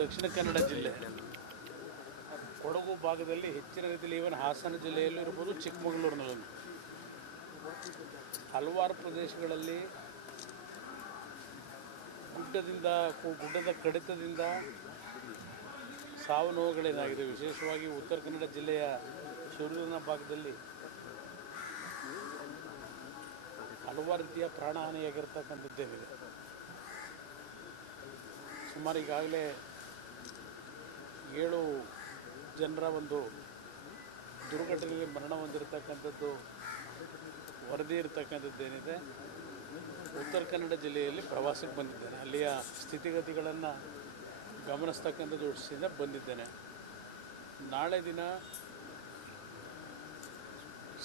ದಕ್ಷಿಣ ಕನ್ನಡ ಜಿಲ್ಲೆ. ಕೊಡಗು ಭಾಗದಲ್ಲಿ ಹೆಚ್ಚಿನ ರೀತಿಯಲ್ಲಿ ಈವನ್ ಹಾಸನ ಜಿಲ್ಲೆಯಲ್ಲೂ ಇರ್ಬೋದು, ಚಿಕ್ಕಮಗಳೂರಿನಲ್ಲೂ. ಹಲವಾರು ಪ್ರದೇಶಗಳಲ್ಲಿ ಗುಡ್ಡದಿಂದ ಗುಡ್ಡದ ಕಡಿತದಿಂದ ಸಾವು ನೋವುಗಳೇನಾಗಿದೆ ವಿಶೇಷವಾಗಿ ಉತ್ತರ ಕನ್ನಡ ಜಿಲ್ಲೆಯ ಸೂರ್ಯನ ಭಾಗದಲ್ಲಿ ಹಲವಾರು ರೀತಿಯ ಪ್ರಾಣಹಾನಿಯಾಗಿರ್ತಕ್ಕಂಥದ್ದೇನಿದೆ ಸುಮಾರು ಈಗಾಗಲೇ ಏಳು ಜನರ ಒಂದು ದುರ್ಘಟನೆಯಲ್ಲಿ ಮರಣ ಹೊಂದಿರತಕ್ಕಂಥದ್ದು, ವರದಿ ಇರತಕ್ಕಂಥದ್ದೇನಿದೆ ಉತ್ತರ ಕನ್ನಡ ಜಿಲ್ಲೆಯಲ್ಲಿ ಪ್ರವಾಸಕ್ಕೆ ಬಂದಿದ್ದೇನೆ. ಅಲ್ಲಿಯ ಸ್ಥಿತಿಗತಿಗಳನ್ನು ಗಮನಿಸ್ತಕ್ಕಂಥ ದೃಷ್ಟಿಯಿಂದ ಬಂದಿದ್ದೇನೆ. ನಾಳೆ ದಿನ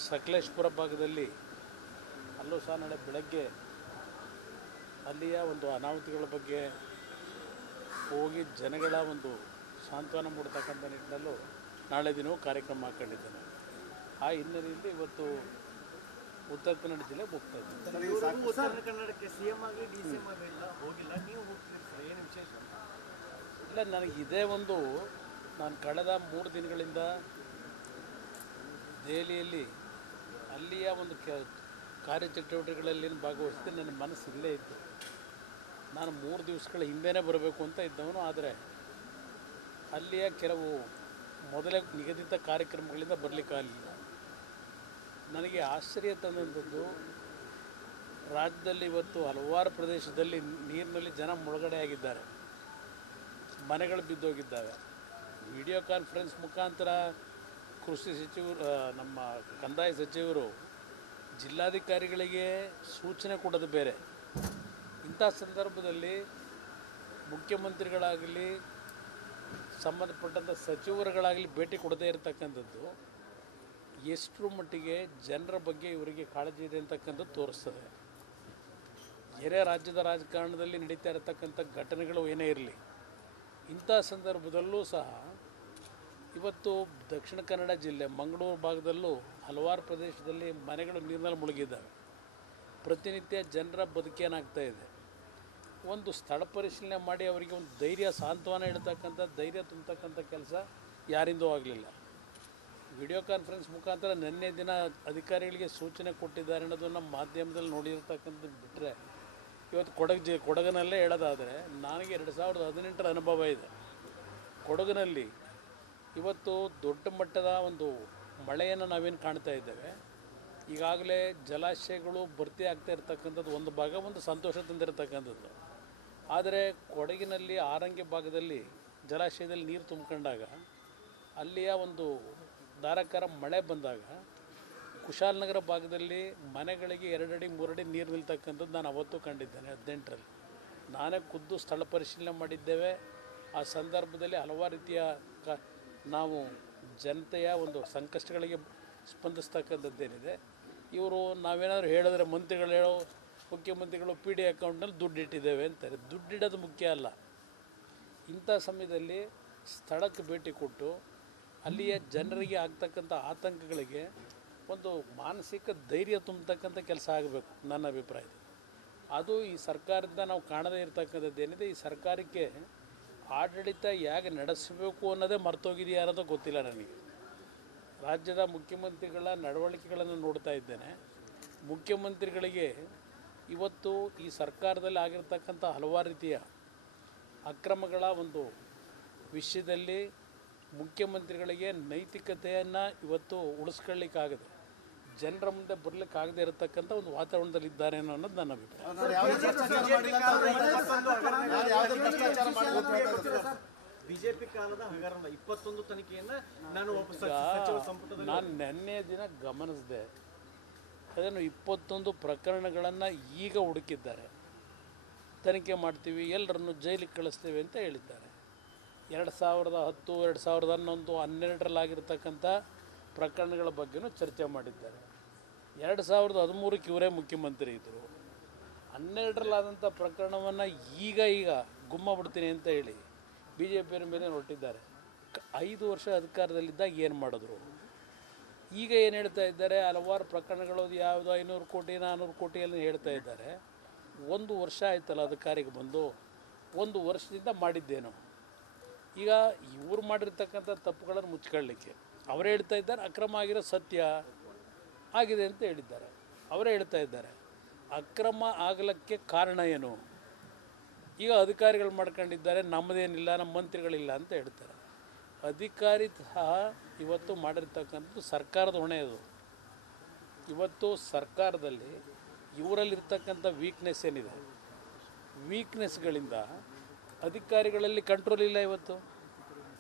ಸಕಲೇಶ್ಪುರ ಭಾಗದಲ್ಲಿ ಅಲ್ಲೂ ಸಹ ನಾಳೆ ಬೆಳಗ್ಗೆ ಅಲ್ಲಿಯ ಒಂದು ಅನಾಹುತಿಗಳ ಬಗ್ಗೆ ಹೋಗಿ ಜನಗಳ ಒಂದು ಸಾಂತ್ವನ ಮೂಡ್ತಕ್ಕಂಥ ನಿಟ್ಟಿನಲ್ಲೂ ನಾಳೆ ದಿನವೂ ಕಾರ್ಯಕ್ರಮ ಹಾಕೊಂಡಿದ್ದೇನೆ. ಆ ಹಿನ್ನೆಲೆಯಲ್ಲಿ ಇವತ್ತು ಉತ್ತರ ಕನ್ನಡ ಜಿಲ್ಲೆ ಹೋಗ್ತಾ ಇದ್ದೀನಿ ಇದುವರೆಗೂ ಉತ್ತರ ಕನ್ನಡಕ್ಕೆ ಸಿಎಂ ಆಗಲಿ ಡಿ ಸಿ ಎಂ ಹೋಗಿಲ್ಲ. ನೀವು ಹೋಗ್ತೀರಿ ಏನು ವಿಶೇಷ? ಇಲ್ಲ ನನಗೆ ಇದೇ ಒಂದು ನಾನು ಕಳೆದ ಮೂರು ದಿನಗಳಿಂದ ದೆಹಲಿಯಲ್ಲಿ ಅಲ್ಲಿಯ ಒಂದು ಕೆ ಕಾರ್ಯಚಟುವಟಿಕೆಗಳಲ್ಲಿ ಭಾಗವಹಿಸ್ತೀನಿ ನನ್ನ ಮನಸ್ಸು ಇಲ್ಲೇ ಇತ್ತು. ನಾನು ಮೂರು ದಿವಸಗಳ ಹಿಂದೆನೇ ಬರಬೇಕು ಅಂತ ಇದ್ದವನು ಆದರೆ ಅಲ್ಲಿಯ ಕೆಲವು ಮೊದಲೇ ನಿಗದಿತ ಕಾರ್ಯಕ್ರಮಗಳಿಂದ ಬರಲಿಕ್ಕಾಗಲಿಲ್ಲ ನನಗೆ ಆಶ್ಚರ್ಯ ತಂದಂಥದ್ದು, ರಾಜ್ಯದಲ್ಲಿ ಇವತ್ತು ಹಲವಾರು ಪ್ರದೇಶದಲ್ಲಿ ನೀರಿನಲ್ಲಿ ಜನ ಮುಳುಗಡೆ ಆಗಿದ್ದಾರೆ ಮನೆಗಳು ಬಿದ್ದೋಗಿದ್ದಾವೆ. ವಿಡಿಯೋ ಕಾನ್ಫರೆನ್ಸ್ ಮುಖಾಂತರ ಕೃಷಿ ಸಚಿವರು ನಮ್ಮ ಕಂದಾಯ ಸಚಿವರು ಜಿಲ್ಲಾಧಿಕಾರಿಗಳಿಗೆ ಸೂಚನೆ ಕೊಡೋದು ಬೇರೆ. ಇಂಥ ಸಂದರ್ಭದಲ್ಲಿ ಮುಖ್ಯಮಂತ್ರಿಗಳಾಗಲಿ ಸಂಬಂಧಪಟ್ಟಂಥ ಸಚಿವರುಗಳಾಗಲಿ ಭೇಟಿ ಕೊಡದೇ ಇರತಕ್ಕಂಥದ್ದು ಎಷ್ಟರ ಮಟ್ಟಿಗೆ ಜನರ ಬಗ್ಗೆ ಇವರಿಗೆ ಕಾಳಜಿ ಇದೆ ಅಂತಕ್ಕಂಥದ್ದು ತೋರಿಸ್ತದೆ. ಬೇರೆ ರಾಜ್ಯದ ರಾಜಕಾರಣದಲ್ಲಿ ನಡೀತಾ ಇರತಕ್ಕಂಥ ಘಟನೆಗಳು ಏನೇ ಇರಲಿ, ಇಂಥ ಸಂದರ್ಭದಲ್ಲೂ ಸಹ ಇವತ್ತು ದಕ್ಷಿಣ ಕನ್ನಡ ಜಿಲ್ಲೆ ಮಂಗಳೂರು ಭಾಗದಲ್ಲೂ ಹಲವಾರು ಪ್ರದೇಶದಲ್ಲಿ ಮನೆಗಳು ನೀರಿನಲ್ಲಿ ಮುಳುಗಿದ್ದಾವೆ. ಪ್ರತಿನಿತ್ಯ ಜನರ ಬದುಕೇನಾಗ್ತಾ ಇದೆ? ಒಂದು ಸ್ಥಳ ಪರಿಶೀಲನೆ ಮಾಡಿ ಅವರಿಗೆ ಒಂದು ಧೈರ್ಯ, ಸಾಂತ್ವನ ಇಡ್ತಕ್ಕಂಥ ಧೈರ್ಯ ತುಂಬತಕ್ಕಂಥ ಕೆಲಸ ಯಾರಿಂದೂ ಆಗಲಿಲ್ಲ. ವಿಡಿಯೋ ಕಾನ್ಫರೆನ್ಸ್ ಮುಖಾಂತರ ನಿನ್ನೆ ದಿನ ಅಧಿಕಾರಿಗಳಿಗೆ ಸೂಚನೆ ಕೊಟ್ಟಿದ್ದಾರೆ ಅನ್ನೋದನ್ನು ಮಾಧ್ಯಮದಲ್ಲಿ ನೋಡಿರ್ತಕ್ಕಂಥದ್ದು ಬಿಟ್ಟರೆ ಇವತ್ತು ಕೊಡಗು ಜಿ, ಕೊಡಗಿನಲ್ಲೇ ಹೇಳೋದಾದರೆ ನನಗೆ ಎರಡು ಸಾವಿರದ ಹದಿನೆಂಟರ ಅನುಭವ ಇದೆ. ಕೊಡಗಿನಲ್ಲಿ ಇವತ್ತು ದೊಡ್ಡ ಮಟ್ಟದ ಒಂದು ಮಳೆಯನ್ನು ನಾವೇನು ಕಾಣ್ತಾ ಇದ್ದೇವೆ. ಈಗಾಗಲೇ ಜಲಾಶಯಗಳು ಭರ್ತಿ ಆಗ್ತಾ ಇರ್ತಕ್ಕಂಥದ್ದು ಒಂದು ಭಾಗ, ಒಂದು ಸಂತೋಷ ತಂದಿರತಕ್ಕಂಥದ್ದು. ಆದರೆ ಕೊಡಗಿನಲ್ಲಿ ಆರಂಗಿ ಭಾಗದಲ್ಲಿ ಜಲಾಶಯದಲ್ಲಿ ನೀರು ತುಂಬಿಕೊಂಡಾಗ ಅಲ್ಲಿಯ ಒಂದು ಧಾರಾಕಾರ ಮಳೆ ಬಂದಾಗ ಕುಶಾಲನಗರ ಭಾಗದಲ್ಲಿ ಮನೆಗಳಿಗೆ ಎರಡಡಿ, ಮೂರಡಿ ನೀರು ನಿಲ್ತಕ್ಕಂಥದ್ದು ನಾನು ಅವತ್ತು ಕಂಡಿದ್ದೇನೆ ಹದಿನೆಂಟರಲ್ಲಿ. ನಾನೇ ಖುದ್ದು ಸ್ಥಳ ಪರಿಶೀಲನೆ ಮಾಡಿದ್ದೇವೆ. ಆ ಸಂದರ್ಭದಲ್ಲಿ ಹಲವಾರು ರೀತಿಯ ಕ, ನಾವು ಜನತೆಯ ಒಂದು ಸಂಕಷ್ಟಗಳಿಗೆ ಸ್ಪಂದಿಸ್ತಕ್ಕಂಥದ್ದೇನಿದೆ. ಇವರು ನಾವೇನಾದರೂ ಹೇಳಿದ್ರೆ ಮಂತ್ರಿಗಳು ಹೇಳೋ ಮುಖ್ಯಮಂತ್ರಿಗಳು ಪಿ ಡಿ ಅಕೌಂಟ್ನಲ್ಲಿ ದುಡ್ಡು ಇಟ್ಟಿದ್ದೇವೆ ಅಂತಾರೆ. ದುಡ್ಡಿಡೋದು ಮುಖ್ಯ ಅಲ್ಲ. ಇಂಥ ಸಮಯದಲ್ಲಿ ಸ್ಥಳಕ್ಕೆ ಭೇಟಿ ಕೊಟ್ಟು ಅಲ್ಲಿಯ ಜನರಿಗೆ ಆಗ್ತಕ್ಕಂಥ ಆತಂಕಗಳಿಗೆ ಒಂದು ಮಾನಸಿಕ ಧೈರ್ಯ ತುಂಬತಕ್ಕಂಥ ಕೆಲಸ ಆಗಬೇಕು, ನನ್ನ ಅಭಿಪ್ರಾಯ ಅದು ಈ ಸರ್ಕಾರದಿಂದ ನಾವು ಕಾಣದೇ ಇರತಕ್ಕಂಥದ್ದು ಏನಿದೆ, ಈ ಸರ್ಕಾರಕ್ಕೆ ಆಡಳಿತ ಹೇಗೆ ನಡೆಸಬೇಕು ಅನ್ನೋದೇ ಮರ್ತೋಗಿದೆಯಾ ಅನ್ನೋದು ಗೊತ್ತಿಲ್ಲ ನನಗೆ. ರಾಜ್ಯದ ಮುಖ್ಯಮಂತ್ರಿಗಳ ನಡವಳಿಕೆಗಳನ್ನು ನೋಡ್ತಾ ಇದ್ದೇನೆ. ಮುಖ್ಯಮಂತ್ರಿಗಳಿಗೆ ಇವತ್ತು ಈ ಸರ್ಕಾರದಲ್ಲಿ ಆಗಿರ್ತಕ್ಕಂಥ ಹಲವಾರು ರೀತಿಯ ಅಕ್ರಮಗಳ ಒಂದು ವಿಷಯದಲ್ಲಿ ಮುಖ್ಯಮಂತ್ರಿಗಳಿಗೆ ನೈತಿಕತೆಯನ್ನು ಇವತ್ತು ಉಳಿಸ್ಕೊಳ್ಳಿಕ್ಕಾಗದೆ ಜನರ ಮುಂದೆ ಬರಲಿಕ್ಕಾಗದೇ ಇರತಕ್ಕಂಥ ಒಂದು ವಾತಾವರಣದಲ್ಲಿ ಇದ್ದಾರೆ ಅನ್ನೋದು ನನ್ನ ಅಭಿಪ್ರಾಯ. ಬಿಜೆಪಿ ಕಾಲದ ಹಗರಣ ಇಪ್ಪತ್ತೊಂದು ತನಿಖೆಯನ್ನು ನಾನು ನಾನು ನಿನ್ನೆ ದಿನ ಗಮನಿಸಿದೆ. ಅದನ್ನು ಇಪ್ಪತ್ತೊಂದು ಪ್ರಕರಣಗಳನ್ನು ಈಗ ಹುಡುಕಿದ್ದಾರೆ. ತನಿಖೆ ಮಾಡ್ತೀವಿ ಎಲ್ಲರನ್ನು ಜೈಲಿಗೆ ಕಳಿಸ್ತೇವೆ ಅಂತ ಹೇಳಿದ್ದಾರೆ. ಎರಡು ಸಾವಿರದ ಹತ್ತು, ಎರಡು ಸಾವಿರದ ಹನ್ನೊಂದು, ಹನ್ನೆರಡರಲ್ಲಾಗಿರ್ತಕ್ಕಂಥ ಪ್ರಕರಣಗಳ ಬಗ್ಗೆನೂ ಚರ್ಚೆ ಮಾಡಿದ್ದಾರೆ. ಎರಡು ಸಾವಿರದ ಹದಿಮೂರಕ್ಕೆ ಇವರೇ ಮುಖ್ಯಮಂತ್ರಿ ಇದ್ದರು ಹನ್ನೆರಡರಲ್ಲಾದಂಥ ಪ್ರಕರಣವನ್ನು ಈಗ ಈಗ ಗುಮ್ಮ ಬಿಡ್ತೀನಿ ಅಂತ ಹೇಳಿ ಬಿ ಜೆ ಪಿಯರ ಮೇಲೆ ಹೊರಟಿದ್ದಾರೆ. ಐದು ವರ್ಷ ಅಧಿಕಾರದಲ್ಲಿದ್ದಾಗ ಏನು ಮಾಡಿದ್ರು? ಈಗ ಏನು ಹೇಳ್ತಾ ಇದ್ದಾರೆ, ಹಲವಾರು ಪ್ರಕರಣಗಳು ಯಾವುದು ಐನೂರು ಕೋಟಿ ನಾನ್ನೂರು ಕೋಟಿ ಎಲ್ಲ ಹೇಳ್ತಾ ಇದ್ದಾರೆ. ಒಂದು ವರ್ಷ ಆಯ್ತಲ್ಲ ಅಧಿಕಾರಿಗೆ ಬಂದು, ಒಂದು ವರ್ಷದಿಂದ ಮಾಡಿದ್ದೇನು. ಈಗ ಇವರು ಮಾಡಿರ್ತಕ್ಕಂಥ ತಪ್ಪುಗಳನ್ನು ಮುಚ್ಕೊಳ್ಳಿಕ್ಕೆ. ಅವರೇ ಹೇಳ್ತಾ ಇದ್ದಾರೆ, ಅಕ್ರಮ ಆಗಿರೋ ಸತ್ಯ ಆಗಿದೆ ಅಂತ ಹೇಳಿದ್ದಾರೆ. ಅವರೇ ಹೇಳ್ತಾ ಇದ್ದಾರೆ, ಅಕ್ರಮ ಆಗಲಿಕ್ಕೆ ಕಾರಣ ಏನು? ಈಗ ಅಧಿಕಾರಿಗಳು ಮಾಡ್ಕೊಂಡಿದ್ದಾರೆ, ನಮ್ಮದೇನಿಲ್ಲ, ನಮ್ಮ ಮಂತ್ರಿಗಳಿಲ್ಲ ಅಂತ ಹೇಳ್ತಾರೆ. ಅಧಿಕಾರಿ ಸಹ ಇವತ್ತು ಮಾಡಿರ್ತಕ್ಕಂಥದ್ದು ಸರ್ಕಾರದ ಹೊಣೆ ಅದು. ಇವತ್ತು ಸರ್ಕಾರದಲ್ಲಿ ಇವರಲ್ಲಿರ್ತಕ್ಕಂಥ ವೀಕ್ನೆಸ್ ಏನಿದೆ? ವೀಕ್ನೆಸ್ಗಳಿಂದ ಅಧಿಕಾರಿಗಳಲ್ಲಿ ಕಂಟ್ರೋಲ್ ಇಲ್ಲ ಇವತ್ತು.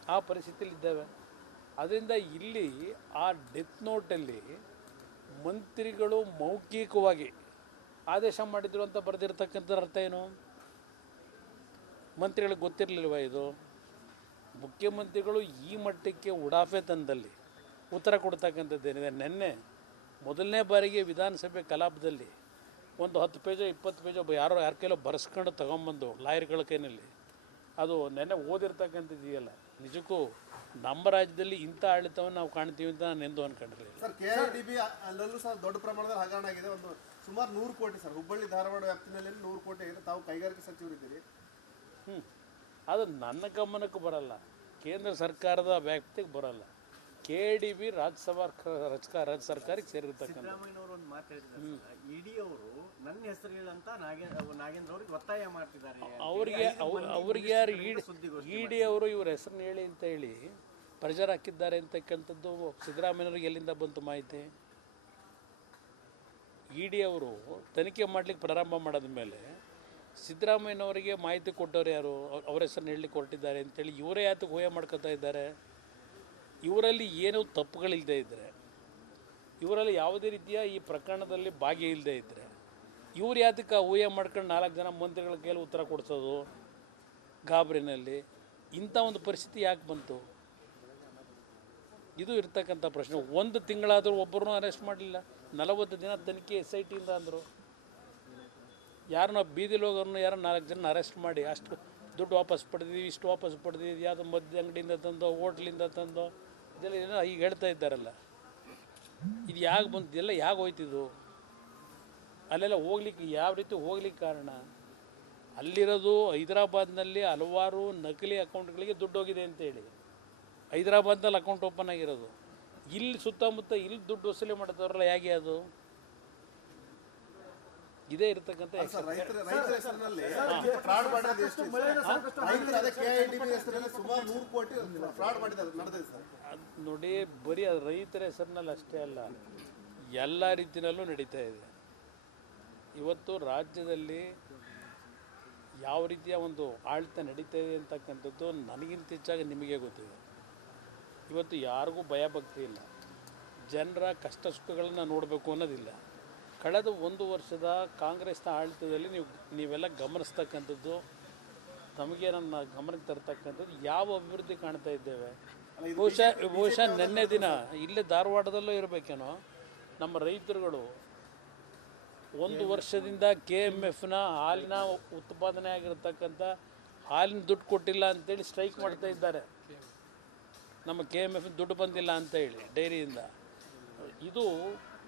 ಆ ಪರಿಸ್ಥಿತಿಯಲ್ಲಿ ಇದ್ದೇವೆ ಅದರಿಂದ ಇಲ್ಲಿ ಆ ಡೆತ್ ನೋಟಲ್ಲಿ ಮಂತ್ರಿಗಳು ಮೌಖಿಕವಾಗಿ ಆದೇಶ ಮಾಡಿದ್ರು ಅಂತ ಬರೆದಿರ್ತಕ್ಕಂಥ ಅರ್ಥ ಏನು? ಮಂತ್ರಿಗಳಿಗೆ ಗೊತ್ತಿರಲಿಲ್ವ ಇದು? ಮುಖ್ಯಮಂತ್ರಿಗಳು ಈ ಮಟ್ಟಕ್ಕೆ ಉಡಾಫೆ ತಂದಲ್ಲಿ ಉತ್ತರ ಕೊಡ್ತಕ್ಕಂಥದ್ದೇನಿದೆ ನಿನ್ನೆ ಮೊದಲನೇ ಬಾರಿಗೆ ವಿಧಾನಸಭೆ ಕಲಾಪದಲ್ಲಿ ಒಂದು ಹತ್ತು ಪೇಜೋ ಇಪ್ಪತ್ತು ಪೇಜೋ ಯಾರೋ ಯಾರ ಕೈಲೋ ಬರೆಸ್ಕೊಂಡು ತೊಗೊಂಬಂದು ಲಾಯರ್ಗಳ ಕೈನಲ್ಲಿ. ಅದು ನೆನ್ನೆ ಓದಿರ್ತಕ್ಕಂಥದ್ದೀಯಲ್ಲ ನಿಜಕ್ಕೂ ನಮ್ಮ ರಾಜ್ಯದಲ್ಲಿ ಇಂಥ ಆಡಳಿತವನ್ನು ನಾವು ಕಾಣ್ತೀವಿ ಅಂತ ನಾನು ಎಂದು ಅನ್ಕೊಂಡಿರಲಿಲ್ಲ. ಸರ್ ದೊಡ್ಡ ಪ್ರಮಾಣದಲ್ಲಿ ಹಗರಣ ಆಗಿದೆ. ಒಂದು ಸುಮಾರು ನೂರು ಕೋಟಿ ಸರ್. ಹುಬ್ಬಳ್ಳಿ ಧಾರವಾಡ ವ್ಯಾಪ್ತಿನಲ್ಲಿ ನೂರು ಕೋಟಿ ಆಗಿದೆ. ತಾವು ಕೈಗಾರಿಕೆ ಸಚಿವರಿದ್ದೀರಿ. ಹ್ಞೂ ಅದು ನನ್ನ ಗಮನಕ್ಕೆ ಬರಲ್ಲ. ಕೇಂದ್ರ ಸರ್ಕಾರದ ವ್ಯಾಪ್ತಿಗೆ ಬರಲ್ಲ. ಕೆ ಡಿ ಬಿ ರಾಜ್ಯಸಭಾ ಕ- ರಾಜಕ ರಾಜ್ಯ ಸರ್ಕಾರಕ್ಕೆ ಸೇರಿರ್ತಕ್ಕಂಥ ಸಿದ್ದರಾಮಯ್ಯನವರು ಒಂದು ಮಾತು ಹೇಳಿದ್ದಾರೆ ಇಡಿ ಅವರು ನನ್ನ ಹೆಸರು ಹೇಳಂತ ನಾಗೇಂದ್ರ ನಾಗೇಂದ್ರ ಅವ್ರಿಗೆ ಒತ್ತಾಯ ಮಾಡ್ತಿದ್ದಾರೆ. ಅವ್ರಿಗೆ ಅವ್ರ ಅವ್ರಿಗೆ ಯಾರು ಇಡಿ ಇಡಿ ಅವರು ಇವ್ರ ಹೆಸರನ್ನ ಹೇಳಿ ಅಂತ ಹೇಳಿ ಪ್ರೆಷರ್ ಹಾಕಿದ್ದಾರೆ ಅಂತಕ್ಕಂಥದ್ದು ಸಿದ್ದರಾಮಯ್ಯವ್ರಿಗೆ ಎಲ್ಲಿಂದ ಬಂತು ಮಾಹಿತಿ? ಇ ಡಿ ಅವರು ತನಿಖೆ ಮಾಡ್ಲಿಕ್ಕೆ ಪ್ರಾರಂಭ ಮಾಡಿದ ಮೇಲೆ ಸಿದ್ದರಾಮಯ್ಯನವರಿಗೆ ಮಾಹಿತಿ ಕೊಟ್ಟವ್ರು ಯಾರು? ಅವ್ರ- ಹೆಸರನ್ನ ಹೇಳಲಿಕ್ಕೆ ಹೊರಟಿದ್ದಾರೆ ಅಂತೇಳಿ ಇವರೇ ಯಾತಕ್ಕೆ ಊಹೆ ಮಾಡ್ಕೋತಾ ಇದ್ದಾರೆ. ಇವರಲ್ಲಿ ಏನೂ ತಪ್ಪುಗಳಿಲ್ಲದೆ ಇದ್ದರೆ ಇವರಲ್ಲಿ ಯಾವುದೇ ರೀತಿಯ ಈ ಪ್ರಕರಣದಲ್ಲಿ ಭಾಗಿಯಿಲ್ಲದೆ ಇದ್ದರೆ ಇವ್ರು ಯಾತಕ್ಕೆ ಊಹೆ ಮಾಡ್ಕೊಂಡು ನಾಲ್ಕು ಜನ ಮಂತ್ರಿಗಳ ಕೈಲಿ ಉತ್ತರ ಕೊಡ್ಸೋದು ಗಾಬರಿನಲ್ಲಿ? ಇಂಥ ಒಂದು ಪರಿಸ್ಥಿತಿ ಯಾಕೆ ಬಂತು? ಇದು ಇರ್ತಕ್ಕಂಥ ಪ್ರಶ್ನೆ. ಒಂದು ತಿಂಗಳಾದರೂ ಒಬ್ಬರನ್ನೂ ಅರೆಸ್ಟ್ ಮಾಡಲಿಲ್ಲ. ನಲವತ್ತು ದಿನ ತನಿಖೆ ಎಸ್ ಐ ಟಿಯಿಂದ ಅಂದರು. ಯಾರನ್ನ ಬೀದಿಲಿ ಹೋಗೋರ್ನ ಯಾರೋ ನಾಲ್ಕು ಜನ ಅರೆಸ್ಟ್ ಮಾಡಿ ಅಷ್ಟು ದುಡ್ಡು ವಾಪಸ್ ಪಡೆದಿದ್ದೀವಿ, ಇಷ್ಟು ವಾಪಸ್ ಪಡೆದಿದ್ದೀವಿ, ಯಾವುದೋ ಮದ್ಯ ಅಂಗಡಿಯಿಂದ ತಂದೋ, ಹೋಟ್ಲಿಂದ ತಂದೋ, ಇದೆಲ್ಲ ಏನೋ ಈಗ ಹೇಳ್ತಾ ಇದ್ದಾರಲ್ಲ. ಇದು ಯಾಕೆ ಬಂತು, ಇದೆಲ್ಲ ಯಾಕೆ ಹೋಯ್ತಿದ್ದು? ಅಲ್ಲೆಲ್ಲ ಹೋಗ್ಲಿಕ್ಕೆ ಯಾವ ರೀತಿ ಹೋಗ್ಲಿಕ್ಕೆ ಕಾರಣ? ಅಲ್ಲಿರೋದು ಹೈದರಾಬಾದ್ನಲ್ಲಿ ಹಲವಾರು ನಕಲಿ ಅಕೌಂಟ್ಗಳಿಗೆ ದುಡ್ಡು ಹೋಗಿದೆ ಅಂತೇಳಿ ಹೈದರಾಬಾದ್ನಲ್ಲಿ ಅಕೌಂಟ್ ಓಪನ್ ಆಗಿರೋದು. ಇಲ್ಲಿ ಸುತ್ತಮುತ್ತ ಇಲ್ಲಿ ದುಡ್ಡು ವಸೂಲಿ ಮಾಡ್ತಾರಲ್ಲ ಹೇಗೆ ಅದು? ಇದೇ ಇರತಕ್ಕಂತ ಸರ್ ರೈತರ ರೈತರ ಹೆಸರಿನಲ್ಲಿ ಫ್ರಾಡ್ ಮಾಡಿರೋದು ಎಷ್ಟು ರೈತರ ಅದೇ ಕೆ ಐ ಡಿ ಬಿ ಹೆಸರಲ್ಲಿ ಸುಮಾರು ನೂರು ಕೋಟಿ ಫ್ರಾಡ್ ಮಾಡಿದ್ದಾರೆ ನಡೆದಿದೆ ಸರ್. ಅದ್ ನೋಡಿ ಬರೀ ಅದು ರೈತರ ಹೆಸರಿನಲ್ಲಿ ಅಷ್ಟೇ ಅಲ್ಲ ಎಲ್ಲ ರೀತಿಯಲ್ಲೂ ನಡೀತಾ ಇದೆ. ಇವತ್ತು ರಾಜ್ಯದಲ್ಲಿ ಯಾವ ರೀತಿಯ ಒಂದು ಆಳ್ತ ನಡೀತಾ ಇದೆ ಅಂತಕ್ಕಂಥದ್ದು ನನಗಿಂತ ಹೆಚ್ಚಾಗಿ ನಿಮಗೆ ಗೊತ್ತಿದೆ. ಇವತ್ತು ಯಾರಿಗೂ ಭಯ ಭಕ್ತಿ ಇಲ್ಲ. ಜನರ ಕಷ್ಟ ಸುಖಗಳನ್ನು ನೋಡಬೇಕು ಅನ್ನೋದಿಲ್ಲ. ಕಳೆದ ಒಂದು ವರ್ಷದ ಕಾಂಗ್ರೆಸ್ನ ಆಡಳಿತದಲ್ಲಿ ನೀವು ನೀವೆಲ್ಲ ಗಮನಿಸ್ತಕ್ಕಂಥದ್ದು ತಮಗೆ ನನ್ನ ಗಮನಕ್ಕೆ ತರ್ತಕ್ಕಂಥದ್ದು ಯಾವ ಅಭಿವೃದ್ಧಿ ಕಾಣ್ತಾ ಇದ್ದೇವೆ? ಬಹುಶಃ ಬಹುಶಃ ನಿನ್ನೆ ದಿನ ಇಲ್ಲೇ ಧಾರವಾಡದಲ್ಲೂ ಇರಬೇಕೇನೋ ನಮ್ಮ ರೈತರುಗಳು ಒಂದು ವರ್ಷದಿಂದ ಕೆ ಎಂ ಎಫ್ನ ಹಾಲಿನ ಉತ್ಪಾದನೆ ಆಗಿರತಕ್ಕಂಥ ಹಾಲಿನ ದುಡ್ಡು ಕೊಟ್ಟಿಲ್ಲ ಅಂತೇಳಿ ಸ್ಟ್ರೈಕ್ ಮಾಡ್ತಾ ಇದ್ದಾರೆ. ನಮ್ಮ ಕೆ ಎಂ ಎಫ್ ದುಡ್ಡು ಬಂದಿಲ್ಲ ಅಂತ ಹೇಳಿ ಡೈರಿಯಿಂದ. ಇದು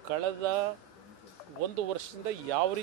ಕಳೆದ ಒಂದು ವರ್ಷದಿಂದ ಯಾವ ರೀತಿ